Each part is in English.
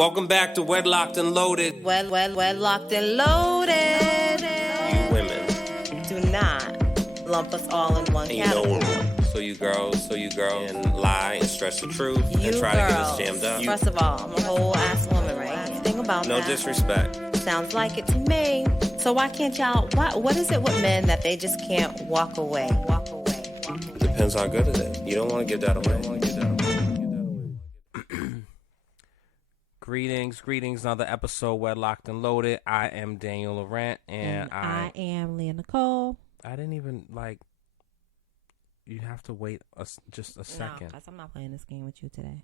Welcome back to Wedlocked and Loaded. Wedlocked and Loaded. You women. Do not lump us all in one category. So you girls, and lie and stretch the truth and try to get us jammed up. First of all, I'm a whole ass woman, right? Think about no that. No disrespect. Sounds like it to me. So why can't y'all, what is it with men that they just can't walk away? Depends how good it is. You don't want to give that away. Greetings, another episode Wedlocked and Loaded. I am Daniel Laurent, and I am Leah Nicole. I didn't even, you have to wait just a second. No, because I'm not playing this game with you today.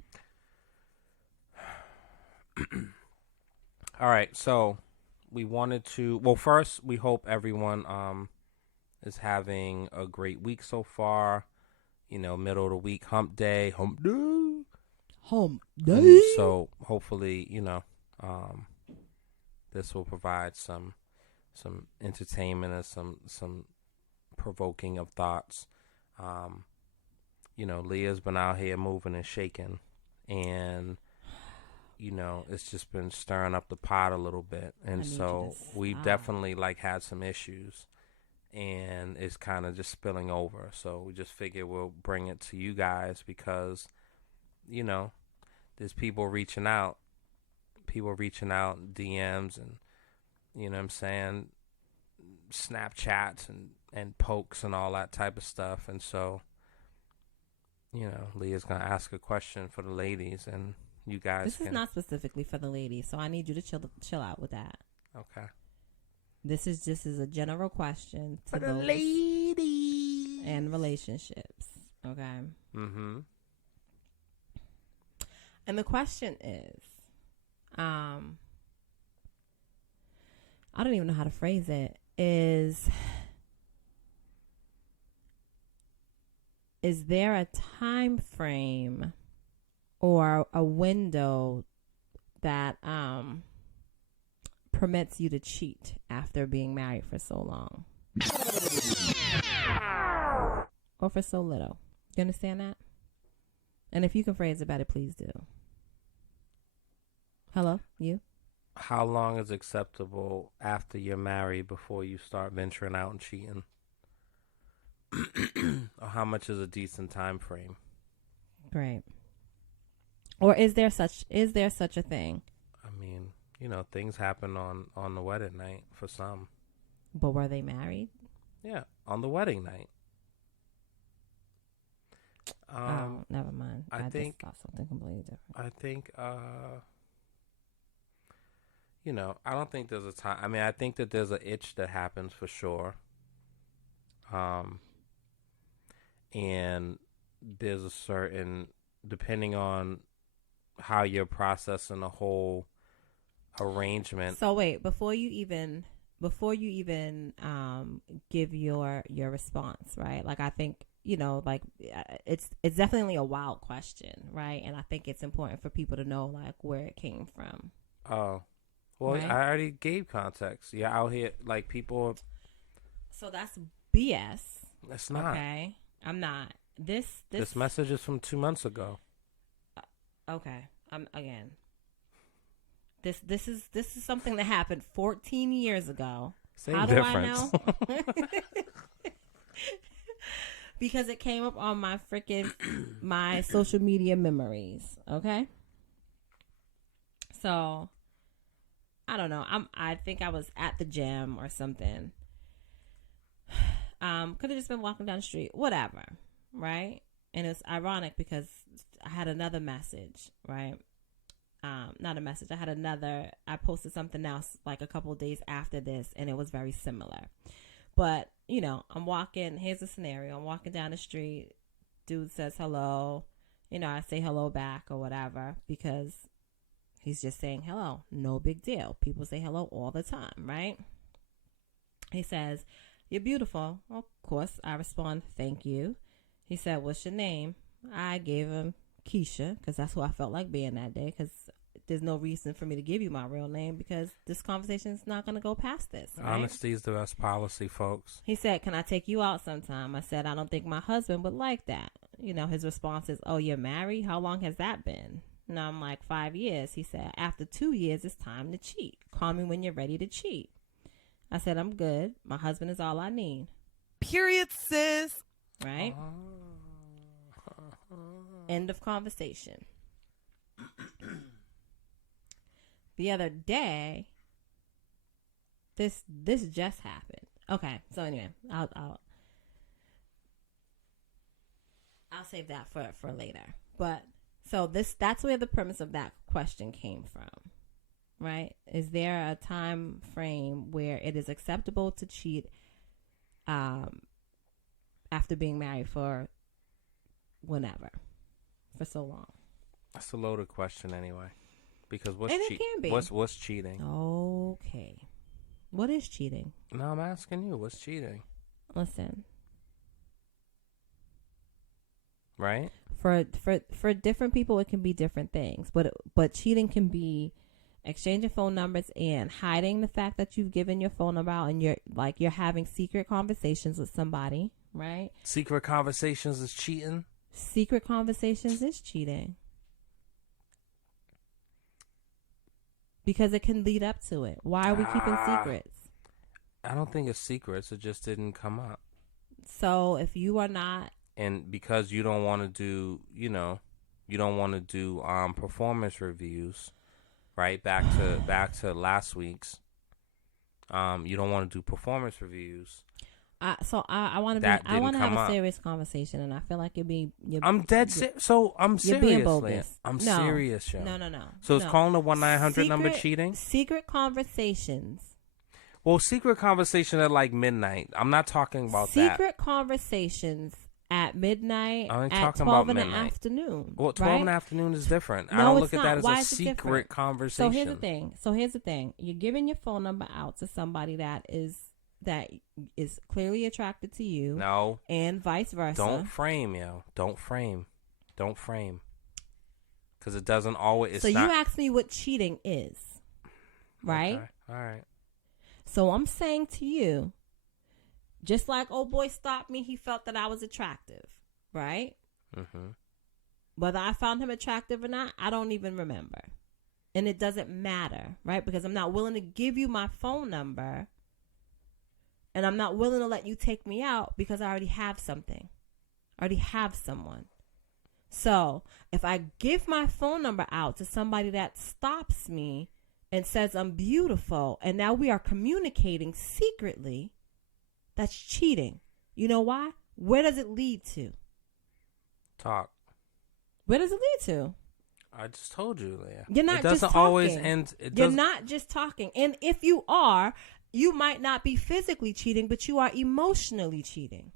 All right, so we wanted to, first, we hope everyone is having a great week so far. You know, middle of the week, hump day. So hopefully, this will provide some entertainment and some provoking of thoughts. Leah's been out here moving and shaking, and it's just been stirring up the pot a little bit, and so we definitely had some issues, and it's kind of just spilling over. So we just figured we'll bring it to you guys because there's people reaching out, DMs and, what I'm saying, Snapchats and pokes and all that type of stuff. And so, Leah's going to ask a question for the ladies, and you guys This is not specifically for the ladies, so I need you to chill out with that. Okay. This is just as a general question to for the ladies and relationships. Okay. Mm-hmm. And the question is, I don't even know how to phrase it. Is there a time frame or a window that permits you to cheat after being married for so long? Or for so little? You understand that? And if you can phrase it better, please do. Hello, you? How long is acceptable after you're married before you start venturing out and cheating? Or how much is a decent time frame? Great. Or is there such a thing? I mean, things happen on the wedding night for some. But were they married? Yeah, on the wedding night. Never mind. I think just thought something completely different. I think, I don't think there's a time. I mean, I think that there's an itch that happens for sure. And there's a certain, depending on how you're processing the whole arrangement. So wait, before you even give your response, right? I think, it's definitely a wild question, right? And I think it's important for people to know where it came from. Oh, well, right? I already gave context. You're out here people. So that's BS. It's not. Okay, I'm not. This message is from 2 months ago. Okay, again. This is something that happened 14 years ago. Same How difference. do I know? Because it came up on my social media memories. Okay. So, I don't know. I think I was at the gym or something. Could have just been walking down the street, whatever, right? And it's ironic because I had another message, right? Not a message. I posted something else a couple of days after this, and it was very similar. But, I'm walking, here's the scenario. I'm walking down the street. Dude says hello. I say hello back or whatever because he's just saying hello. No big deal. People say hello all the time, right? He says, "You're beautiful." Of course, I respond, "Thank you." He said, "What's your name?" I gave him Keisha because that's who I felt like being that day because there's no reason for me to give you my real name because this conversation is not going to go past this. Right? Honesty is the best policy, folks. He said, "Can I take you out sometime?" I said, "I don't think my husband would like that." His response is, "Oh, you're married? How long has that been?" And I'm like, 5 years. He said, after 2 years, it's time to cheat. Call me when you're ready to cheat. I said, I'm good. My husband is all I need. Period, sis. Right? End of conversation. The other day, this just happened. Okay, so anyway, I'll save that for later. But so that's where the premise of that question came from, right? Is there a time frame where it is acceptable to cheat after being married for whenever, for so long? That's a loaded question anyway, because it can be. What's cheating? Okay, what is cheating? No, I'm asking you. What's cheating? Listen. Right? For different people, it can be different things, but cheating can be exchanging phone numbers and hiding the fact that you've given your phone number out, and you're having secret conversations with somebody, right? Secret conversations is cheating. Secret conversations is cheating because it can lead up to it. Why are we keeping secrets? I don't think it's secrets. It just didn't come up. So if you are not, and because you don't want to do, you don't want to do performance reviews, right? Back to last week's. You don't want to do performance reviews. I want to have a serious conversation, and I feel like I'm serious. You're being bogus. I'm No. serious, yo. No. So it's calling the 1-900 number cheating? Secret conversations. Well, secret conversation at like midnight. I'm not talking about that. Secret conversations at midnight. I ain't at talking 12 about in midnight. the afternoon. Well, 12 right? in the afternoon is different. No, I don't it's look at not. that as Why a is it secret different? conversation. So here's the thing. You're giving your phone number out to somebody that is clearly attracted to you. No. And vice versa. Don't frame, yo. Don't frame. Because it doesn't always. You asked me what cheating is, right? Okay. All right. So I'm saying to you, just like old boy stopped me, he felt that I was attractive, right? Mm-hmm. Whether I found him attractive or not, I don't even remember. And it doesn't matter, right? Because I'm not willing to give you my phone number, and I'm not willing to let you take me out because I already have something. I already have someone. So if I give my phone number out to somebody that stops me and says I'm beautiful, and now we are communicating secretly, that's cheating. You know why? Where does it lead to? Talk. Where does it lead to? I just told you, Leah. You're not it doesn't just talking. Always end. You're not just talking. And if you are, you might not be physically cheating, but you are emotionally cheating.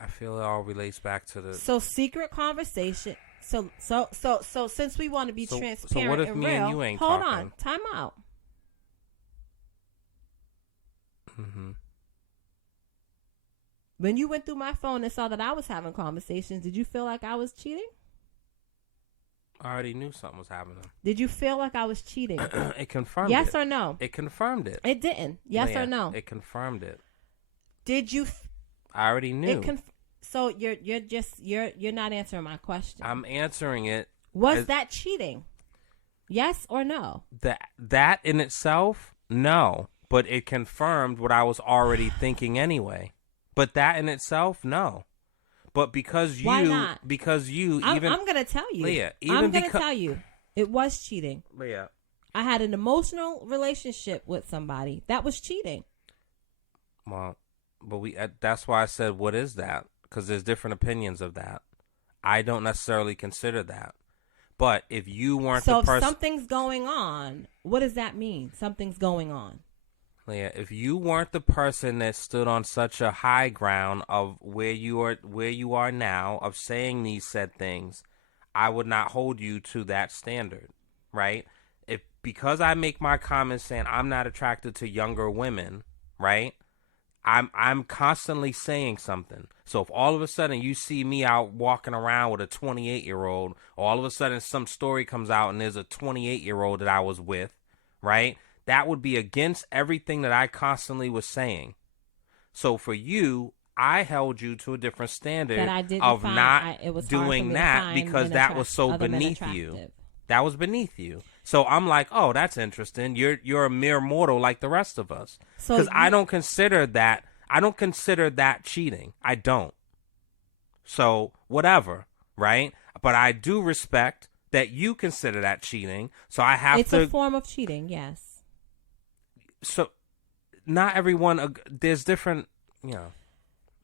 I feel it all relates back to the. So secret conversation. So since we want to be transparent, so what if and me real, and you ain't hold talking? on, time out. Mm-hmm. When you went through my phone and saw that I was having conversations, did you feel like I was cheating? I already knew something was happening. Did you feel like I was cheating? It confirmed yes it. Or no? It confirmed it. It didn't. Yes Leah, or no? It confirmed it. Did you? I already knew. So you're not answering my question. I'm answering it. Was that cheating? Yes or no? That in itself, no. But it confirmed what I was already thinking anyway. But that in itself, no. But because you, why not? Because you, I'm going to tell you, Leah. I'm going to tell you, it was cheating. Leah, I had an emotional relationship with somebody that was cheating. Well, but that's why I said, what is that? Because there's different opinions of that. I don't necessarily consider that. But if you weren't the person... So if something's going on, what does that mean? Something's going on. Leah, if you weren't the person that stood on such a high ground of where you are now, of saying these said things, I would not hold you to that standard, right? Because I make my comments saying I'm not attracted to younger women, right? I'm constantly saying something. So if all of a sudden you see me out walking around with a 28-year-old, or all of a sudden some story comes out and there's a 28-year-old that I was with, right? That would be against everything that I constantly was saying. So for you, I held you to a different standard that I didn't of find, not it was hard for doing me to that find because men that was so other men beneath you. attractive. That was beneath you. So I'm like, oh, that's interesting. You're a mere mortal like the rest of us. Because I don't consider that. I don't consider that cheating. I don't. So whatever, right? But I do respect that you consider that cheating. So I have It's a form of cheating, yes. So not everyone. There's different. I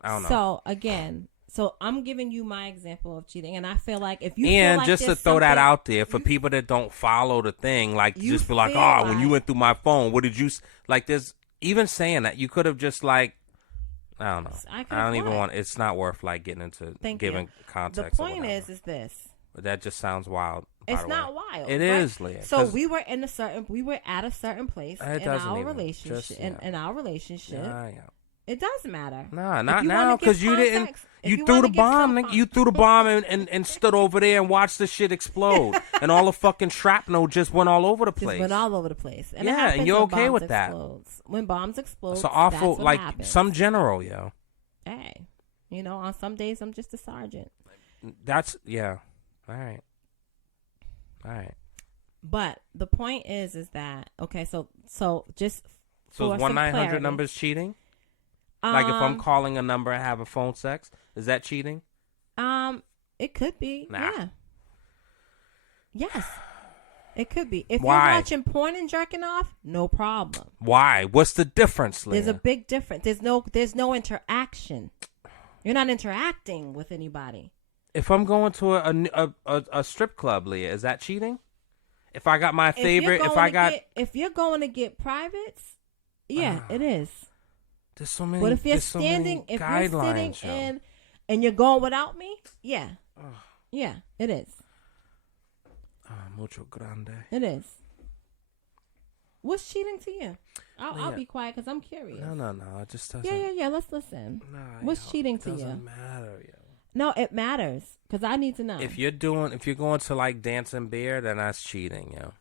don't know. So again. So I'm giving you my example of cheating, and I feel like if you and feel like just to throw that out there for people that don't follow the thing, like just be like, oh, when you went through my phone, what did you like? There's even saying that you could have just like, I don't know. I don't even want. It's not worth like getting into giving context. The point is this. But that just sounds wild. It's not wild. It is, Leah. So we were at a certain place in our relationship. Just, in our relationship. Yeah. It doesn't matter. Nah, not now, because you didn't. You threw the bomb. You threw the bomb and stood over there and watched the shit explode, and all the fucking shrapnel just went all over the place. Just went all over the place. And yeah, and you're okay with that. When bombs explode, it's awful. That's what like happens. Some general, yo. Hey, on some days I'm just a sergeant. That's All right. But the point is that okay? So just so is 1-900 numbers cheating? Like if I'm calling a number and having phone sex, is that cheating? It could be. Nah. Yeah. Yes. It could be. If Why? you're watching porn and jerking off, no problem. Why? What's the difference, Leah? There's a big difference. There's no interaction. You're not interacting with anybody. If I'm going to a strip club, Leah, is that cheating? If I got my favorite, if you're going to get privates, yeah, it is. There's so many. But if you're sitting in and you're going without me, yeah, it is. Mucho grande. It is. What's cheating to you? I'll be quiet because I'm curious. No. It just doesn't. Yeah. Let's listen. What's cheating to you? It doesn't matter, yo. No, it matters because I need to know. If you're going to like dancing beer, then that's cheating, yo.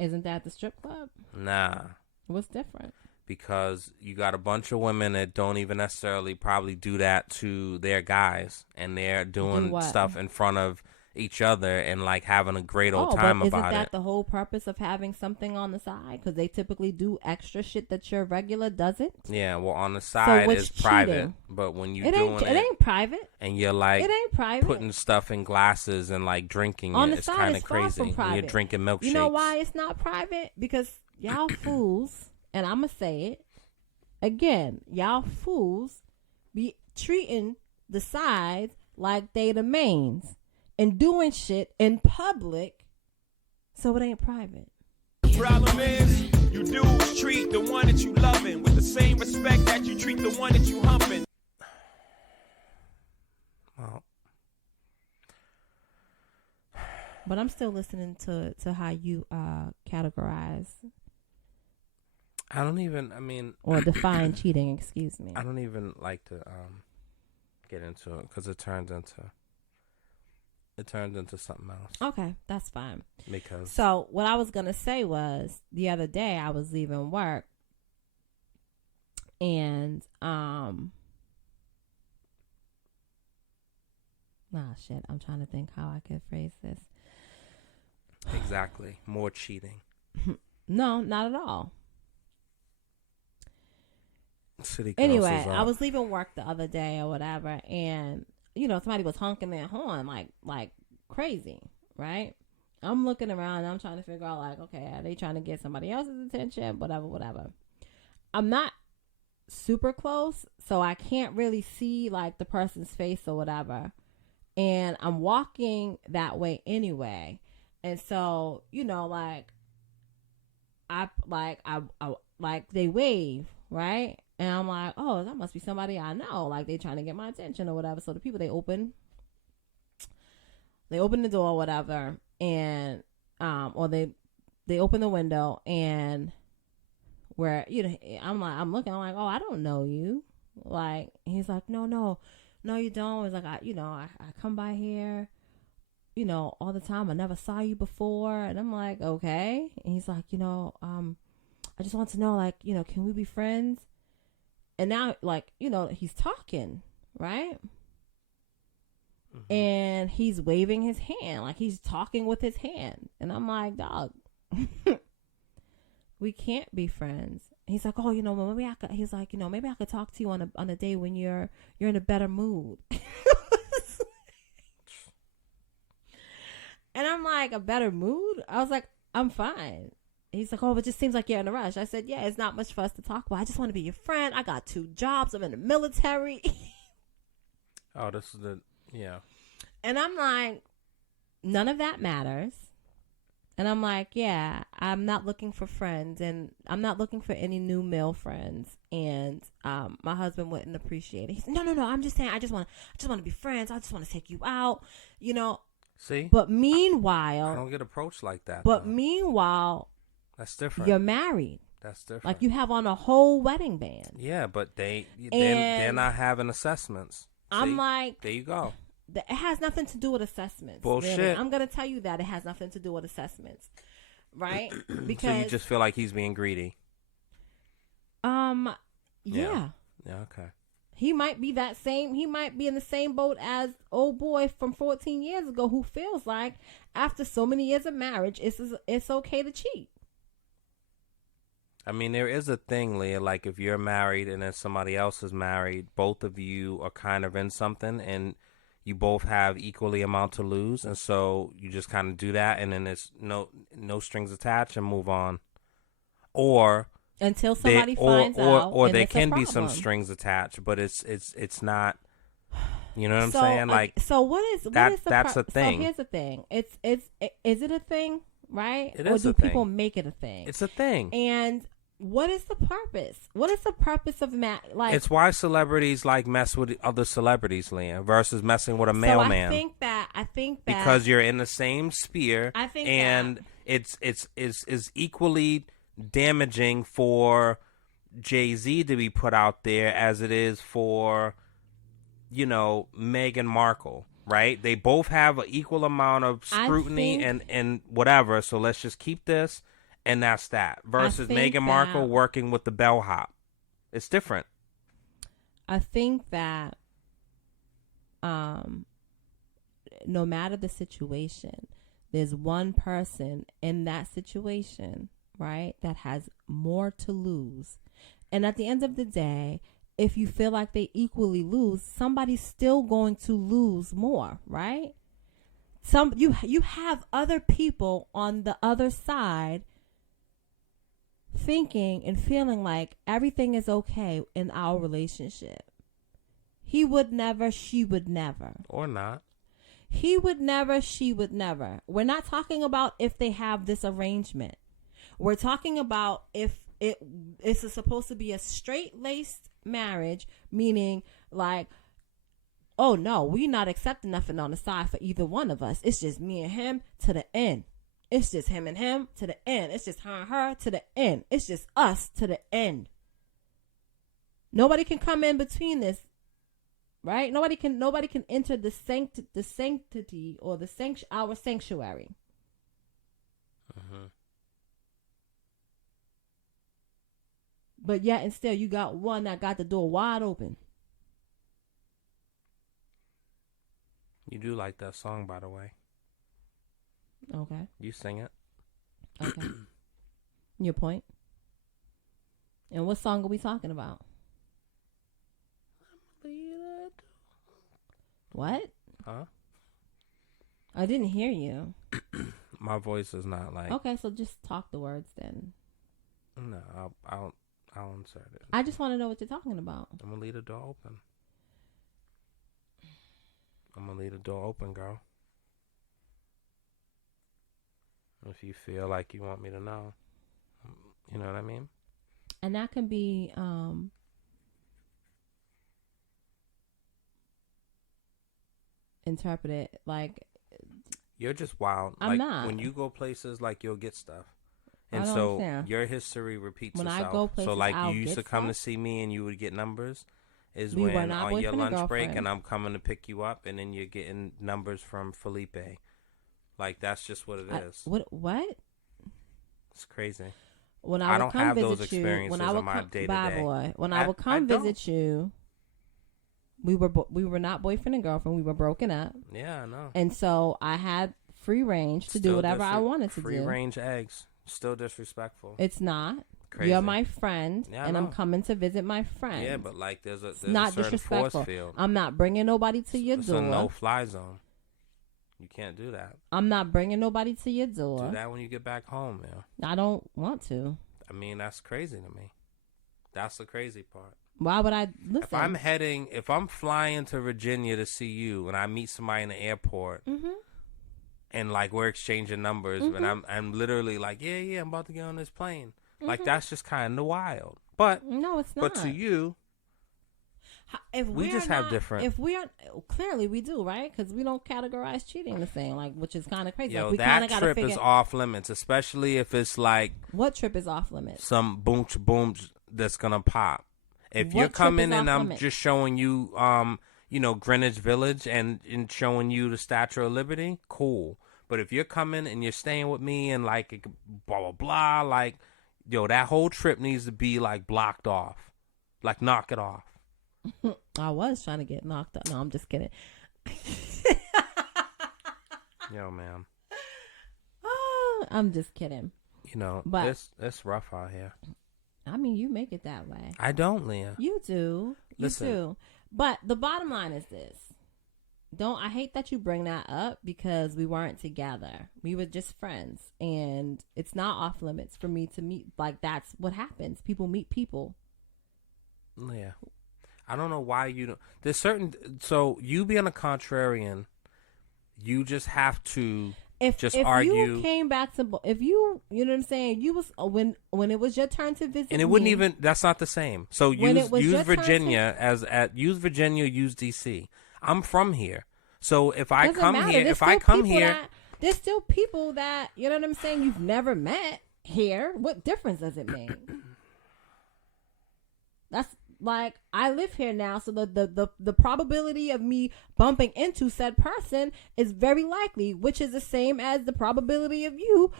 Isn't that the strip club? Nah. What's different? Because you got a bunch of women that don't even necessarily probably do that to their guys, and they're doing stuff in front of each other and like having a great old time about it. Isn't that the whole purpose of having something on the side? Because they typically do extra shit that your regular doesn't. Yeah, well, on the side is private, but when you doing it ain't private, and you're like it ain't private. Putting stuff in glasses and like drinking on it, the it's side kind is of far crazy. from private. And you're drinking milkshakes. You know why it's not private? Because y'all fools, and I'm gonna say it again, y'all fools be treating the sides like they the mains. And doing shit in public, so it ain't private. The problem is, you dudes treat the one that you loving with the same respect that you treat the one that you humping. Well, but I'm still listening to how you categorize. Or define cheating. Excuse me. I don't even like to get into it because it turns into something else. Okay, that's fine. Because so what I was gonna say was the other day I was leaving work and shit, I'm trying to think how I could phrase this. Exactly. More cheating. No, not at all. Anyway, I was leaving work the other day or whatever, and somebody was honking their horn like crazy, right? I'm looking around and I'm trying to figure out like, okay, are they trying to get somebody else's attention? Whatever. I'm not super close, so I can't really see like the person's face or whatever. And I'm walking that way anyway. And so, I they wave, right? And I'm like, oh, that must be somebody I know. Like, they trying to get my attention or whatever. So the people, they open the door or whatever. And, or they open the window and where, I'm looking, I'm like, oh, I don't know you. Like, he's like, no, you don't. It's like, I come by here, all the time. I never saw you before. And I'm like, okay. And he's like, I just want to know, like, can we be friends? And now, like, you know, he's talking, right? Mm-hmm. And he's waving his hand, like he's talking with his hand. And I'm like, dog, we can't be friends. He's like, oh, you know, maybe I could. He's like, you know, maybe I could talk to you on a day when you're in a better mood. And I'm like, a better mood? I was like, I'm fine. He's like, oh, it just seems like you're in a rush. I said, yeah, it's not much for us to talk about. I just want to be your friend. I got 2 jobs. I'm in the military. Oh, this is yeah. And I'm like, none of that matters. And I'm like, yeah, I'm not looking for friends, and I'm not looking for any new male friends. And my husband wouldn't appreciate it. He's no. I'm just saying, I just want to be friends. I just want to take you out, you know. See, but meanwhile, I don't get approached like that. But though. Meanwhile, that's different. You're married. That's different. Like you have on a whole wedding band. Yeah, but they're not having assessments. I'm See? like, there you go. It has nothing to do with assessments. Bullshit. Really. I'm gonna tell you that it has nothing to do with assessments, right? Because so you just feel like he's being greedy. Yeah. Yeah. Okay. He might be that same. He might be in the same boat as old boy from 14 years ago, who feels like after so many years of marriage, it's okay to cheat. I mean, there is a thing, Leah, like if you're married and then somebody else is married, both of you are kind of in something and you both have equally amount to lose. And so you just kind of do that and then it's no strings attached and move on. Or until somebody finds out. Or there can be some strings attached, but it's not, you know what I'm saying? Like, so what is that's a thing. So here's the thing. Is it a thing, right? It or is do a thing. People make it a thing? It's a thing. And what is the purpose? What is the purpose of like? It's why celebrities like mess with other celebrities, Leah, versus messing with a mailman. I think that because you're in the same sphere. I think and it's equally damaging for Jay-Z to be put out there as it is for, you know, Meghan Markle, right? They both have an equal amount of scrutiny and whatever. So let's just keep this. And that's that. Versus Meghan Markle working with the bellhop. It's different. I think that no matter the situation, there's one person in that situation, right, that has more to lose. And at the end of the day, if you feel like they equally lose, somebody's still going to lose more, right? You have other people on the other side thinking and feeling like everything is okay in our relationship. He would never, she would never. Or not. He would never, she would never. We're not talking about if they have this arrangement. We're talking about if it's supposed to be a straight-laced marriage, meaning like, oh no, we're not accepting nothing on the side for either one of us. It's just me and him to the end. It's just him and him to the end. It's just her and her to the end. It's just us to the end. Nobody can come in between this, right? Nobody can enter the sanctity or our sanctuary. But yet and still, you got one that got the door wide open. You do like that song, by the way. Okay. You sing it. Okay. Your point. And what song are we talking about? What? Huh? I didn't hear you. My voice is not like. Okay, so just talk the words then. No, I'll insert it. I just want to know what you're talking about. I'm gonna leave the door open. I'm gonna leave the door open, girl. If you feel like you want me to know, you know what I mean? And that can be interpreted like you're just wild. I'm like, not. When you go places, like you'll get stuff, and I don't so understand. your history repeats when itself. I go places, so like I'll you used to get come stuff. to see me, and you would get numbers. Is we when on your lunch break, girlfriend. and I'm coming to pick you up, and then you're getting numbers from Felipe. Like that's just what it is. What? It's crazy. when I I would don't come have visit those you, experiences when I would in my come, day to bye day. boy, when I I would come don't. visit you, we were not boyfriend and girlfriend. We were broken up, Yeah, I know. and so I had free range to do whatever I wanted to free do. range eggs, still disrespectful. It's not. Crazy. You're my friend, Yeah, I and I'm know. coming to visit my friend. Yeah, but like there's a not certain disrespectful. force field. I'm not bringing nobody to your It's door. a no-fly zone. You can't do that. I'm not bringing nobody to your door. Do that when you get back home, man. I don't want to. I mean, that's crazy to me. That's the crazy part. Why would I listen? If I'm flying to Virginia to see you, and I meet somebody in the airport, and like we're exchanging numbers, and I'm literally like, yeah, I'm about to get on this plane. Like that's just kind of wild. But no, it's not. But to you, if we just have different. If we are clearly we do, right? Because we don't categorize cheating the same, like, which is kind of crazy. Yo, like, we that trip figure, is off limits, especially if it's like what trip is off limits? Some boom that's gonna pop. If What you're coming trip is and off I'm limits? just showing you, Greenwich Village and showing you the Statue of Liberty, cool. But if you're coming and you're staying with me and like blah blah blah, like, yo, that whole trip needs to be like blocked off, like knock it off. I was trying to get knocked up. No, I'm just kidding. Yo, man. I'm just kidding. But it's rough out here. I mean, you make it that way. I don't, Leah. You do. Listen. You do. But the bottom line is this. I hate that you bring that up because we weren't together. We were just friends. And it's not off limits for me to meet. Like, that's what happens. People meet people. Yeah. I don't know why you don't. There's certain. So you being a contrarian, you just have to argue. If you came back to, you know what I'm saying? You was when it was your turn to visit, and it wouldn't even. That's not the same. So use Virginia use Virginia, use DC. I'm from here, so if I come here, there's still people that, you know what I'm saying, you've never met here. What difference does it make? That's like, I live here now, so the probability of me bumping into said person is very likely, which is the same as the probability of you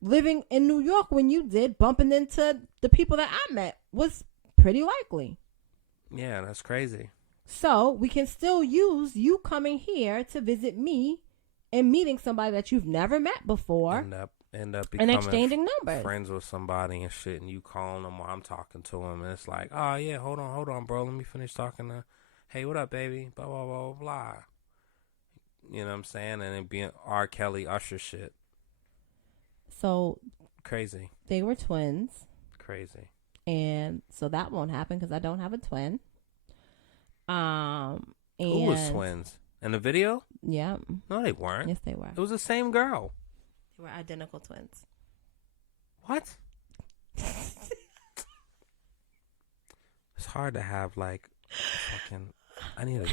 living in New York when you did bumping into the people that I met was pretty likely. Yeah, that's crazy. So we can still use you coming here to visit me and meeting somebody that you've never met before. End up and exchanging numbers, friends with somebody and shit, and you calling them while I'm talking to them, and it's like, oh yeah, hold on, bro, let me finish talking to. Hey, what up, baby? Blah blah blah blah. You know what I'm saying? And it being R. Kelly Usher shit. So crazy. They were twins. Crazy. And so that won't happen because I don't have a twin. Who was twins in the video? Yeah. No, they weren't. Yes, they were. It was the same girl. They were identical twins. What? It's hard to have like fucking. I need a.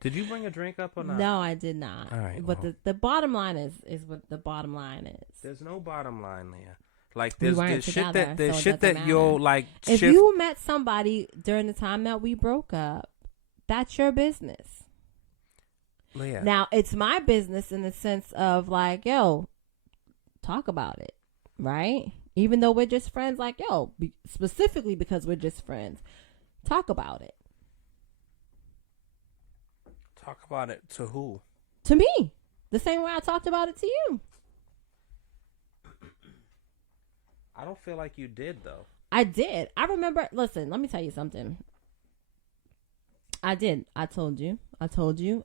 Did you bring a drink up or not? No, I did not. All right. But the bottom line is what the bottom line is. There's no bottom line there. Like there's shit so that you'll like. If you met somebody during the time that we broke up, that's your business. Leah. Now it's my business in the sense of like, yo, talk about it, right? Even though we're just friends, like, yo, specifically because we're just friends, talk about it. Talk about it to who? To me. The same way I talked about it to you. I don't feel like you did, though. I did. I remember. Listen, let me tell you something. I did. I told you.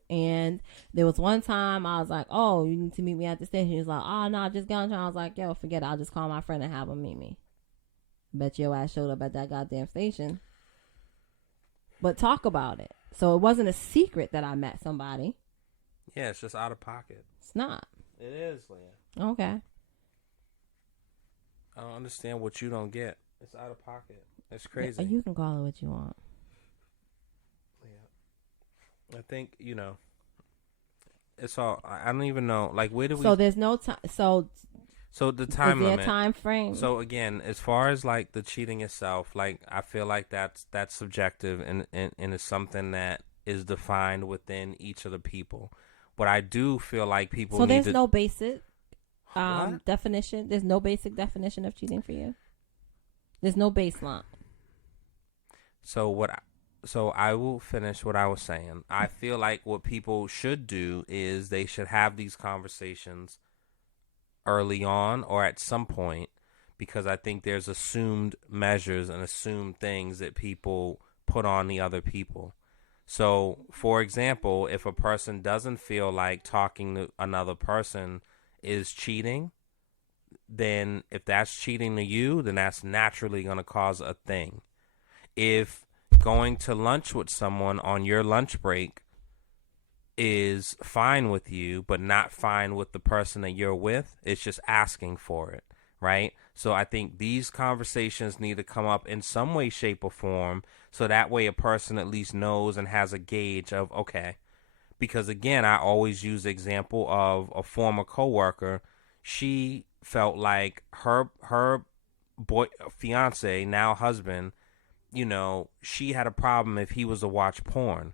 And there was one time I was like, oh, you need to meet me at the station. He was like, oh, no, just go on. I was like, yo, forget it. I'll just call my friend and have him meet me. Bet your ass showed up at that goddamn station. But talk about it. So it wasn't a secret that I met somebody. Yeah, it's just out of pocket. It's not. It is, Leah. Okay. I don't understand what you don't get. It's out of pocket. It's crazy. You can call it what you want. Yeah. I think, it's all, I don't even know. Like, where do we... So there's no time. So the time limit. Is there a time frame? So again, as far as like the cheating itself, like I feel like that's subjective and it's something that is defined within each of the people. But I do feel like people. So there's no basic definition. There's no basic definition of cheating for you. There's no baseline. So I will finish what I was saying. I feel like what people should do is they should have these conversations early on or at some point, because I think there's assumed measures and assumed things that people put on the other people. So, for example, if a person doesn't feel like talking to another person is cheating, then if that's cheating to you, then that's naturally going to cause a thing. If going to lunch with someone on your lunch break is fine with you, but not fine with the person that you're with, it's just asking for it, right? So I think these conversations need to come up in some way, shape, or form, so that way a person at least knows and has a gauge of, okay. Because again, I always use the example of a former coworker. She felt like her fiance, now husband, you know, she had a problem if he was to watch porn.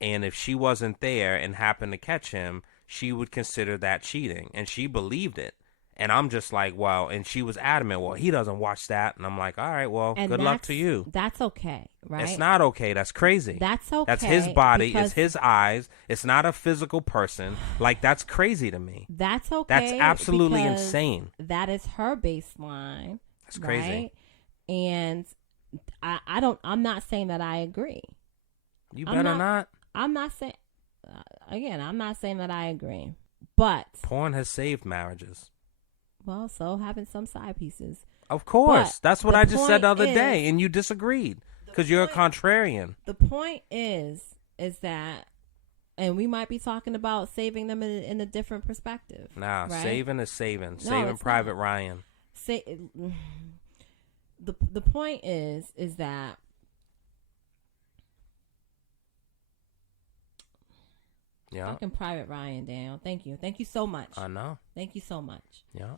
And if she wasn't there and happened to catch him, she would consider that cheating. And she believed it. And I'm just like, well, and she was adamant, well, he doesn't watch that. And I'm like, all right, well, And good luck to you. That's okay, right? It's not okay. That's crazy. That's okay. That's his body. It's his eyes. It's not a physical person. Like, that's crazy to me. That's okay. That's absolutely insane. That is her baseline. That's crazy. Right? And I'm not saying that I agree. You better not. I'm not saying, again, I'm not saying that I agree. But porn has saved marriages. Well, so having some side pieces. Of course. That's what I just said the other day, and you disagreed because you're a contrarian. The point is that, and we might be talking about saving them in a different perspective. Nah, right? Saving is saving. No, saving Private Ryan. The point is that yeah. Fucking Private Ryan, Daniel. Thank you so much. I know. Thank you so much. Yeah.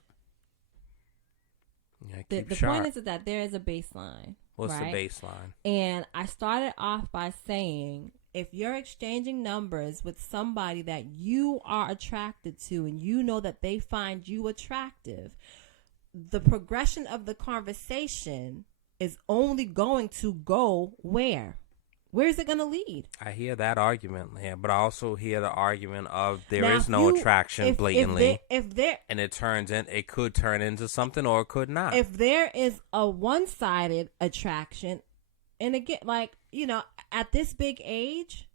The point is that there is a baseline. What's right? the baseline? And I started off by saying, if you're exchanging numbers with somebody that you are attracted to and you know that they find you attractive, the progression of the conversation is only going to go where? Where is it going to lead? I hear that argument, yeah, but I also hear the argument of there is no attraction blatantly, and it could turn into something or it could not. If there is a one-sided attraction, and again, like, you know, at this big age,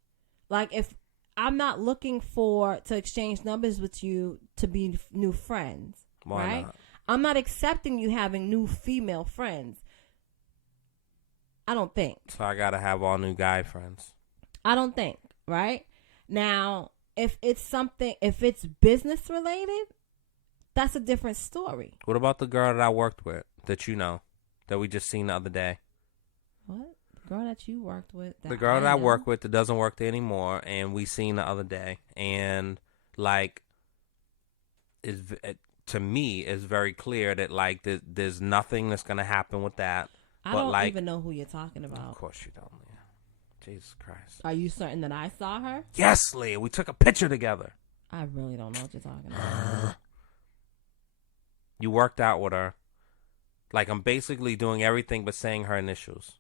like, if I'm not looking to exchange numbers with you to be new friends, why right? not? I'm not accepting you having new female friends. I don't think. So I gotta have all new guy friends. I don't think, right? Now, if it's business related, that's a different story. What about the girl that I worked with that you know, that we just seen the other day? What? The girl that you worked with? The girl that I work with that doesn't work there anymore, and we seen the other day, and like, to me, it's very clear that like there's nothing that's gonna happen with that. I don't even know who you're talking about. Of course you don't, Leah. Jesus Christ. Are you certain that I saw her? Yes, Leah. We took a picture together. I really don't know what you're talking about. You worked out with her. Like, I'm basically doing everything but saying her initials.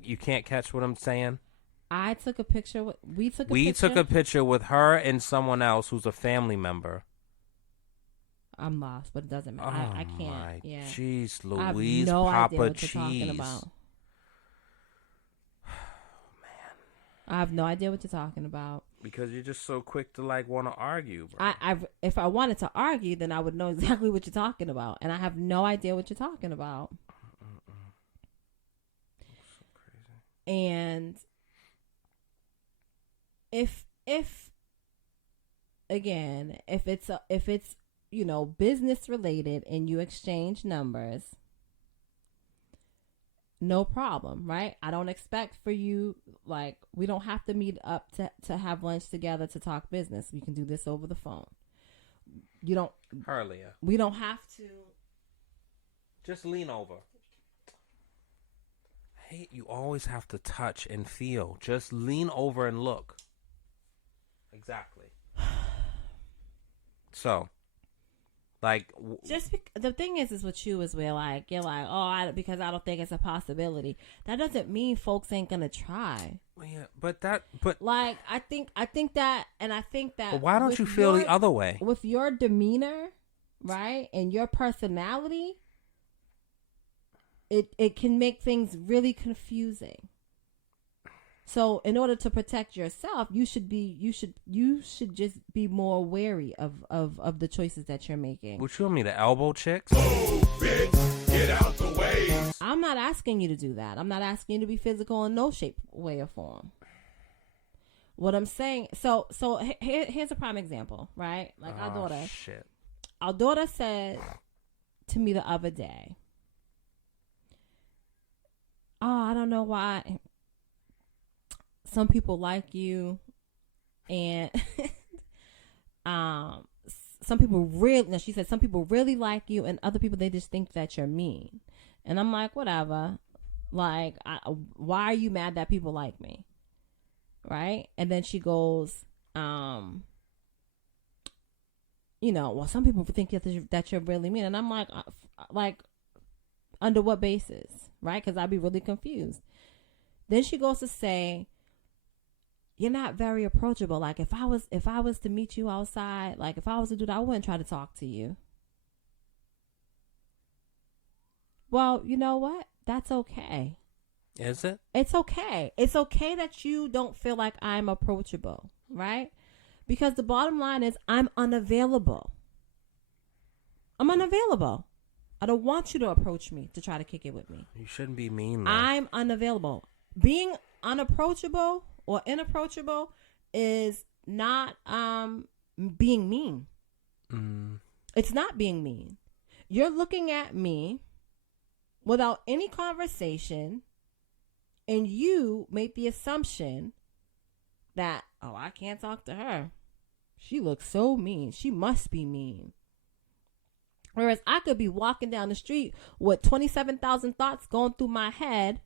You can't catch what I'm saying? I took a picture with... We took a picture with her and someone else who's a family member. I'm lost, but it doesn't matter. Oh, I can't. Yeah. Jeez, Louise, I have no Papa idea what cheese. You're talking about. Man. I have no idea what you're talking about. Because you're just so quick to like want to argue, bro. If I wanted to argue, then I would know exactly what you're talking about, and I have no idea what you're talking about. That's so crazy. And if it's you know, business related and you exchange numbers, no problem, right? I don't expect for you, like, we don't have to meet up to have lunch together to talk business. We can do this over the phone. You don't... Leah. We don't have to... Just lean over. Hey, you always have to touch and feel. Just lean over and look. Exactly. So... Like, the thing is with you is you're like, because I don't think it's a possibility. That doesn't mean folks ain't gonna try. Yeah, but like, I think that. But why don't you feel the other way? With your demeanor, right, and your personality, it can make things really confusing. So in order to protect yourself, you should just be more wary of the choices that you're making. What you want me to elbow chicks? Bitch, get out the way. I'm not asking you to do that. I'm not asking you to be physical in no shape, way, or form. What I'm saying, so here's a prime example, right? Like our daughter said to me the other day, I don't know why some people like you, and some people really. No, she said some people really like you, and other people they just think that you're mean. And I'm like, whatever. Like, why are you mad that people like me? Right? And then she goes, well, some people think that you're really mean, and I'm like, under what basis? Right? Because I'd be really confused. Then she goes to say, you're not very approachable. Like, if I was to meet you outside, like if I was to do that, I wouldn't try to talk to you. Well, you know what? That's okay. Is it? It's okay. It's okay that you don't feel like I'm approachable, right? Because the bottom line is I'm unavailable. I'm unavailable. I don't want you to approach me to try to kick it with me. You shouldn't be mean, though. I'm unavailable. Being unapproachable or inapproachable is not being mean. It's not being mean. You're looking at me without any conversation, and you make the assumption that, I can't talk to her. She looks so mean. She must be mean. Whereas I could be walking down the street with 27,000 thoughts going through my head,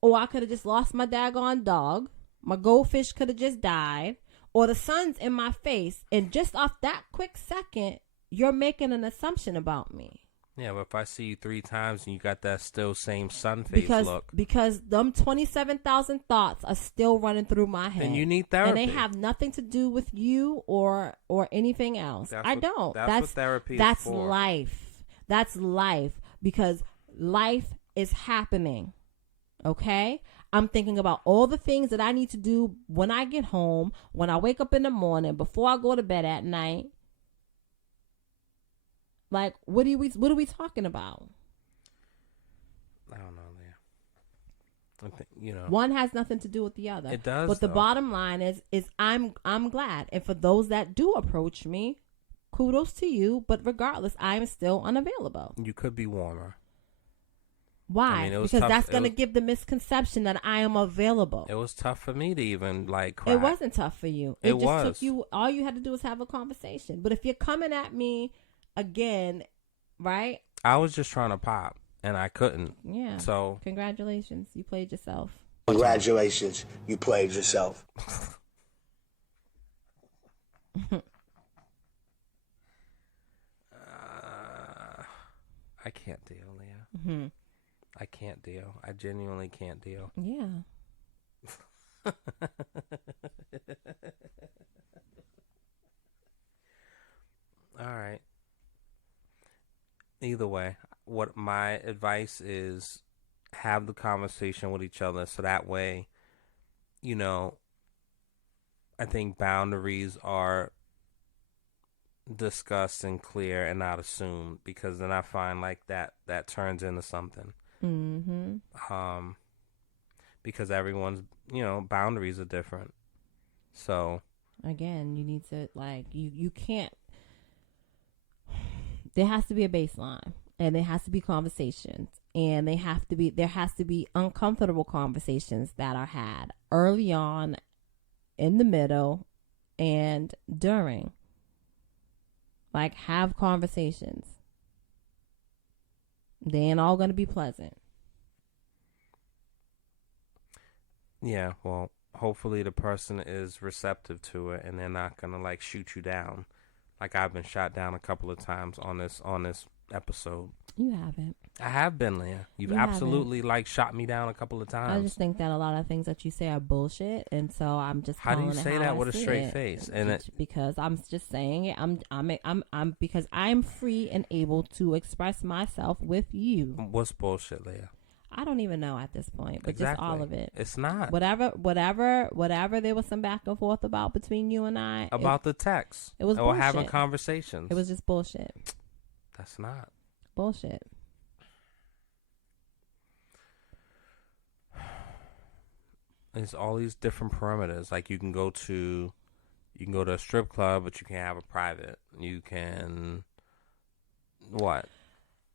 or I could have just lost my daggone dog. My goldfish could have just died, or the sun's in my face, and just off that quick second, you're making an assumption about me. Yeah, but if I see you 3 times and you got that still same sun face look. Because them 27,000 thoughts are still running through my head. And you need therapy. And they have nothing to do with you or anything else. That's what therapy is for. That's life. That's life. Because life is happening. Okay? I'm thinking about all the things that I need to do when I get home, when I wake up in the morning, before I go to bed at night. Like, what are we talking about? I don't know, Leah. I think, one has nothing to do with the other. It does. But the bottom line is I'm glad, and for those that do approach me, kudos to you. But regardless, I'm still unavailable. You could be warmer. Why? Because that's going to give the misconception that I am available. It was tough for me to even crack. It wasn't tough for you. It just took you. All you had to do was have a conversation. But if you're coming at me again, right? I was just trying to pop, and I couldn't. Yeah. So congratulations, you played yourself. Congratulations, you played yourself. I can't deal, Leah. Mm-hmm. I can't deal. I genuinely can't deal. Yeah. All right. Either way, what my advice is, have the conversation with each other so that way, I think boundaries are discussed and clear and not assumed, because then I find like that turns into something. Mm-hmm. Because everyone's, boundaries are different. So again, you need to you can't. There has to be a baseline, and there has to be conversations, and there has to be uncomfortable conversations that are had early on, in the middle, and during. Like, have conversations. They ain't all going to be pleasant. Yeah, well, hopefully the person is receptive to it and they're not going to, shoot you down. Like I've been shot down a couple of times on this episode. You haven't. I have been, Leah. You've absolutely like shot me down a couple of times. I just think that a lot of things that you say are bullshit, and so I'm just. How do you say that with a straight face? And because I'm just saying it. I'm because I'm free and able to express myself with you. What's bullshit, Leah? I don't even know at this point, but just all of it. It's not. Whatever there was some back and forth about between you and I. About the text. It was or bullshit. having conversations. It was just bullshit. That's not. Bullshit. There's all these different parameters. Like you can go to a strip club, but you can't have a private. You can what?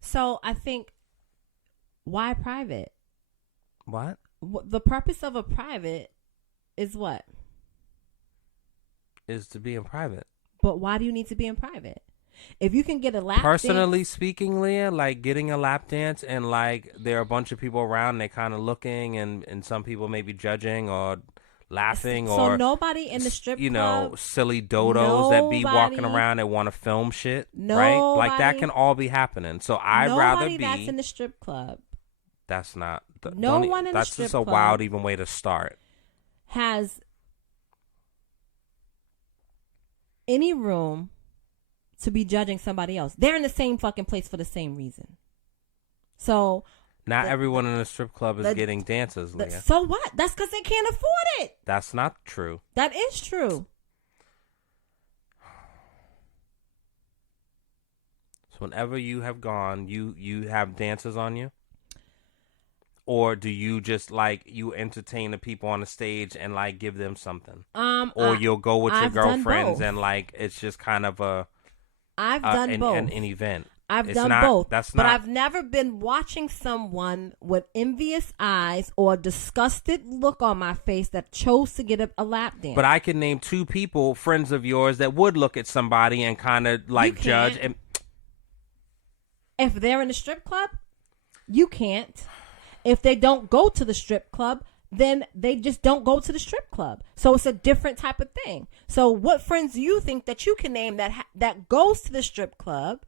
So I think why private? What? The purpose of a private is what? Is to be in private. But why do you need to be in private? If you can get a lap Personally dance, speaking, Leah, like getting a lap dance and like there are a bunch of people around and they're kind of looking and some people may be judging or laughing so or nobody in the strip club, silly dodos that be walking around and want to film shit, right? Like that can all be happening. So I'd rather be. That's in the strip club. That's not. No one in the strip club. That's just a wild even way to start. Has any room to be judging somebody else. They're in the same fucking place for the same reason. So not everyone in a strip club is getting dances, Leah. So what? That's because they can't afford it. That's not true. That is true. So whenever you have gone, you have dancers on you? Or do you just like you entertain the people on the stage and like give them something? Or you'll go with your girlfriends and like it's just kind of a I've done both. An event. I've done both. But I've never been watching someone with envious eyes or a disgusted look on my face that chose to get a lap dance. But I can name 2 people, friends of yours, that would look at somebody and kind of like judge. And if they're in the strip club, you can't. If they don't go to the strip club, then they just don't go to the strip club. So it's a different type of thing. So what friends do you think that you can name that goes to the strip club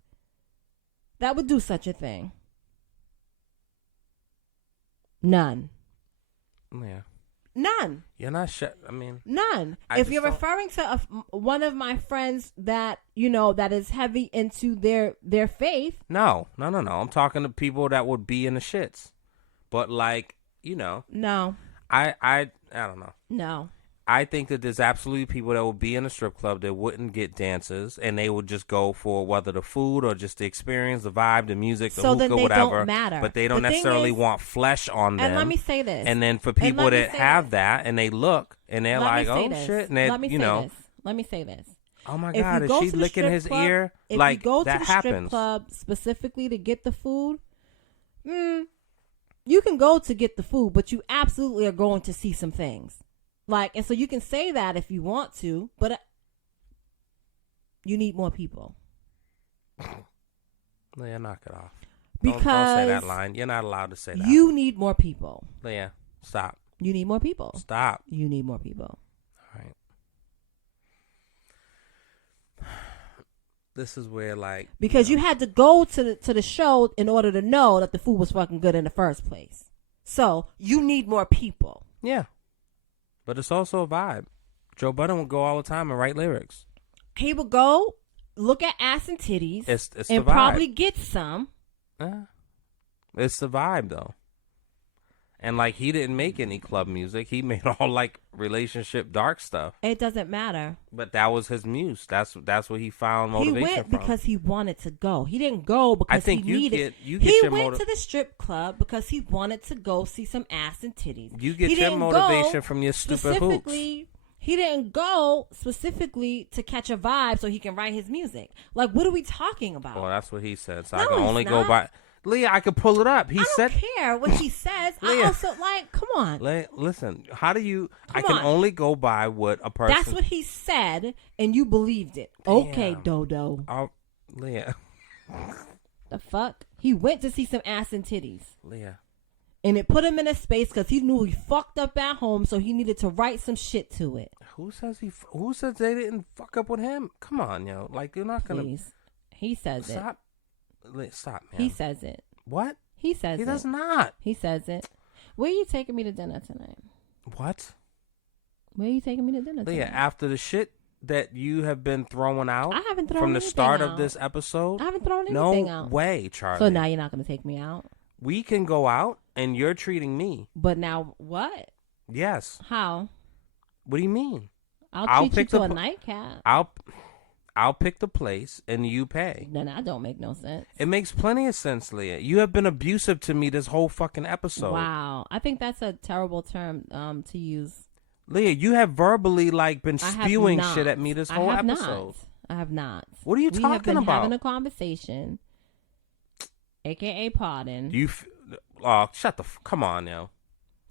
that would do such a thing? None. Yeah. None. You're not sure. I mean, none. If you're referring to one of my friends that that is heavy into their faith. No. I'm talking to people that would be in the shits, but like No. I don't know. No. I think that there's absolutely people that would be in a strip club that wouldn't get dances, and they would just go for whether the food or just the experience, the vibe, the music, the hookah, whatever. Don't matter. But they don't necessarily want flesh on them. And let me say this. And then for people that have that and they look and they're like, oh shit, and let me say this. Oh my God, is she licking his ear? Like, if you go that to the happens. strip club specifically to get the food, you can go to get the food, but you absolutely are going to see some things. Like, and so you can say that if you want to, but you need more people. Leah, knock it off. Because don't say that line. You're not allowed to say that. You need more people. Leah, stop. You need more people. Stop. You need more people. All right. This is where, like, because you had to go to the show in order to know that the food was fucking good in the first place. So you need more people. Yeah, but it's also a vibe. Joe Budden would go all the time and write lyrics. He would go look at ass and titties it's and probably get some. It's the vibe, though. And, like, he didn't make any club music. He made all, like, relationship dark stuff. It doesn't matter. But that was his muse. That's where he found motivation from. He went because he wanted to go. He didn't go because he needed. He went to the strip club because he wanted to go see some ass and titties. You get your motivation from your stupid hoops. He didn't go specifically to catch a vibe so he can write his music. Like, what are we talking about? Well, that's what he said. So I can only go by... Leah, I could pull it up. I don't care what he says. Leah, I also come on. Leah, listen, how do you... I can only go by what a person... That's what he said, and you believed it. Damn. Okay, Dodo. Leah. The fuck? He went to see some ass and titties. Leah. And it put him in a space because he knew he fucked up at home, so he needed to write some shit to it. Who says they didn't fuck up with him? Come on, yo. Like, you're not gonna. Please. He says Stop. Stop, man. He says it. What? He says it. He does not. He says it. Where are you taking me to dinner tonight? What? Where are you taking me to dinner tonight? Yeah, after the shit that you have been throwing out, I haven't thrown from the anything start out. of this episode. I haven't thrown anything out. No way, Charlie. So now you're not going to take me out? We can go out, and you're treating me. But now what? Yes. How? What do you mean? I'll treat you to a nightcap. I'll pick the place, and you pay. Then that don't make no sense. It makes plenty of sense, Leah. You have been abusive to me this whole fucking episode. Wow. I think that's a terrible term to use. Leah, you have verbally been spewing shit at me this whole episode. I have not. What are you talking about? We have been having a conversation, a.k.a. pardon. Shut the come on now.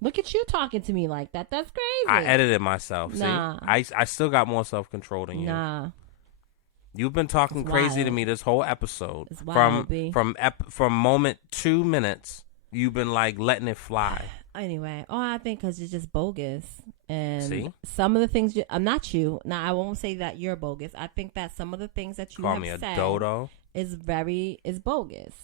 Look at you talking to me like that. That's crazy. I edited myself. Nah. See, I still got more self-control than you. Nah. You've been talking crazy to me this whole episode. It's wild, from moment 2 minutes. You've been letting it fly. Anyway, I think because you're just bogus. And see? Some of the things I'm not you. Now I won't say that you're bogus. I think that some of the things that you Call have me a said dodo. is bogus.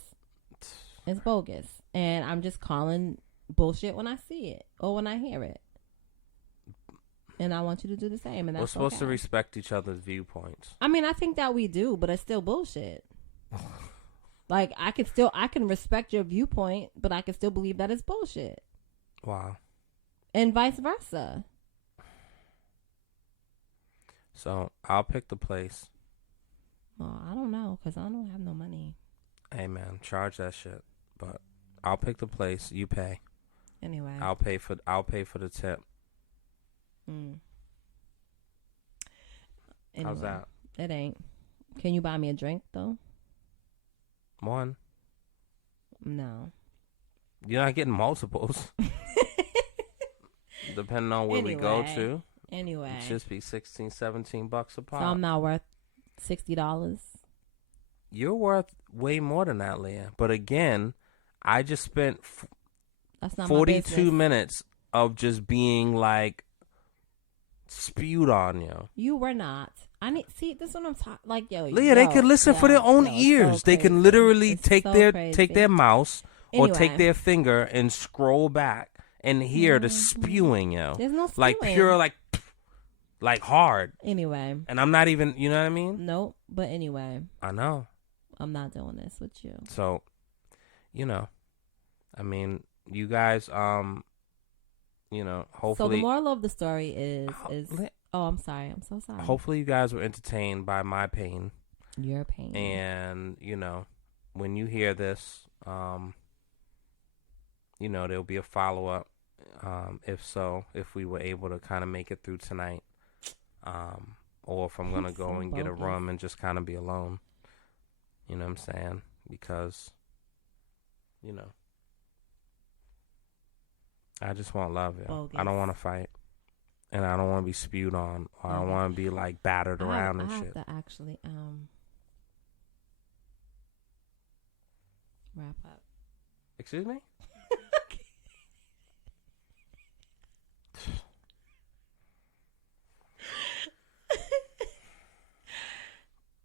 It's bogus, and I'm just calling bullshit when I see it or when I hear it. And I want you to do the same. And that's we're supposed to respect each other's viewpoints. I mean, I think that we do, but it's still bullshit. I can respect your viewpoint, but I can still believe that it's bullshit. Wow. And vice versa. So I'll pick the place. Well, I don't know because I don't have no money. Hey man, charge that shit. But I'll pick the place. You pay. Anyway, I'll pay for the tip. Anyway, How's that? It ain't. Can you buy me a drink though? One. No. You're not getting multiples. Depending on where we go to. Anyway. It just be $16, $17 a pop. So I'm not worth $60. You're worth way more than that, Leah. But again, I just spent That's not 42 minutes of just being spewed on you. You were not. See, this is what I'm talking. Leah, they can listen for their own ears. So they can literally take crazy. their mouse or Anyway. take their finger and scroll back and hear the spewing, yo. There's no spewing. Pure, hard. Anyway. And I'm not even, you know what I mean? Nope. But anyway. I know. I'm not doing this with you. So, I mean, you guys, hopefully. So the moral of the story is. Oh, I'm sorry. I'm so sorry. Hopefully, you guys were entertained by my pain. Your pain. And when you hear this, there'll be a follow up. If we were able to kind of make it through tonight, or if I'm gonna go and get a room and just kind of be alone. You know what I'm saying? Because, I just want love, yeah. Bogus. I don't want to fight. And I don't want to be spewed on. Or I don't want to be, battered around and shit. I have to actually, wrap up. Excuse me?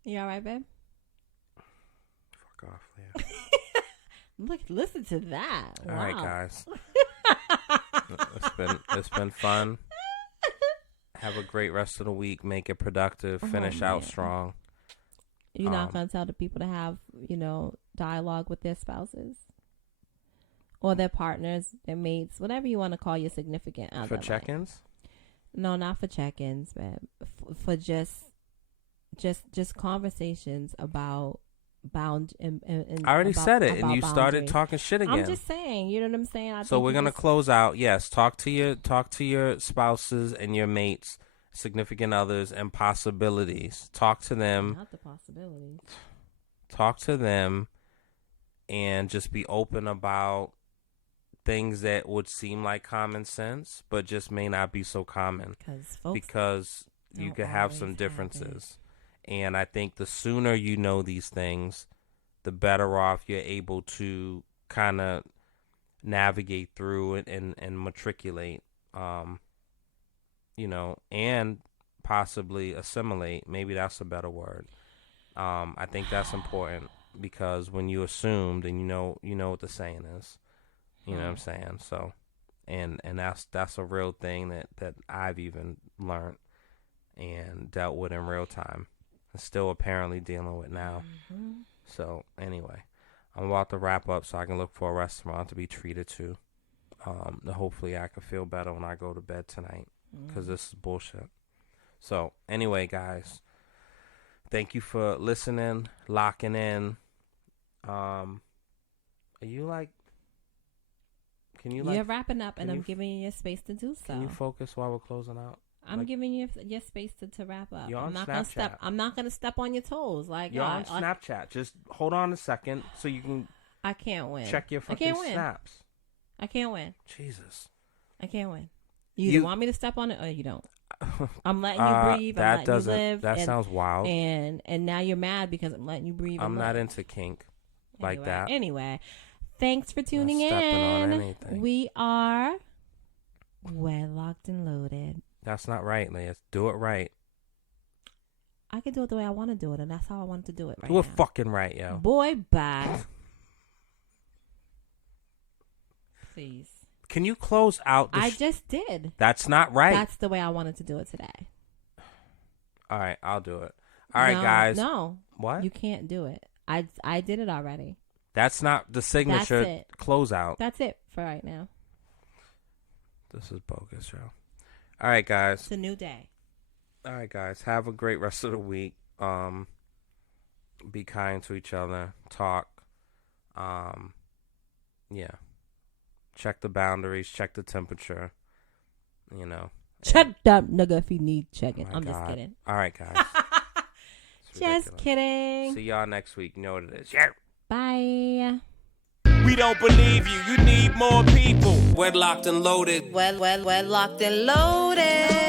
You all right, babe? Fuck off, Leah. Look, listen to that. All wow. right, guys. It's been fun. Have a great rest of the week. Make it productive. Finish out strong. You're not going to tell the people to have, dialogue with their spouses or their partners, their mates, whatever you want to call your significant other. For check-ins? No, not for check-ins, but for just conversations about and I already said it, and you boundaries. started talking shit again. I'm just saying, you know what I'm saying? So we're gonna close out. Yes, talk to your spouses and your mates, significant others, and possibilities. Talk to them. Not the possibilities. Talk to them, and just be open about things that would seem like common sense, but just may not be so common because you could have some differences. And I think the sooner you know these things, the better off you're able to kind of navigate through it and matriculate, and possibly assimilate. Maybe that's a better word. I think that's important because when you assume, then you know what the saying is. You know what I'm saying? So, and that's a real thing that I've even learned and dealt with in real time. And still apparently dealing with now. Mm-hmm. So anyway, I'm about to wrap up so I can look for a restaurant to be treated to. Hopefully I can feel better when I go to bed tonight because this is bullshit. So anyway, guys, thank you for listening, locking in. Are you like? Can you like? You're wrapping up, and I'm giving you your space to do so. Can you focus while we're closing out? I'm giving you your space to wrap up. You're on Snapchat. I'm not gonna step on your toes. Like you're on Snapchat. Just hold on a second so you can. I can't win. Check your fucking snaps. I can't win. Jesus. I can't win. You want me to step on it or you don't? I'm letting you breathe. I'm letting you live. That sounds wild. And now you're mad because I'm letting you breathe. I'm not into kink like that. Anyway, thanks for tuning in. We are WEDLocked and Loaded. That's not right, Leah. Do it right. I can do it the way I want to do it, and that's how I want to do it right now. Do it fucking right, yo. Boy, bye. Please. Can you close out I just did. That's not right. That's the way I wanted to do it today. All right, I'll do it. All right, guys. No. What? You can't do it. I did it already. That's not the signature closeout. That's it for right now. This is bogus, yo. All right, guys. It's a new day. All right, guys. Have a great rest of the week. Be kind to each other. Talk. Yeah. Check the boundaries. Check the temperature. You know. Check that nigga if you need checking. I'm God. just kidding. All right, guys. Just kidding. See y'all next week. You know what it is. Yeah. Bye. We don't believe you. You need more people. WEDLocked and loaded. WEDLocked and loaded.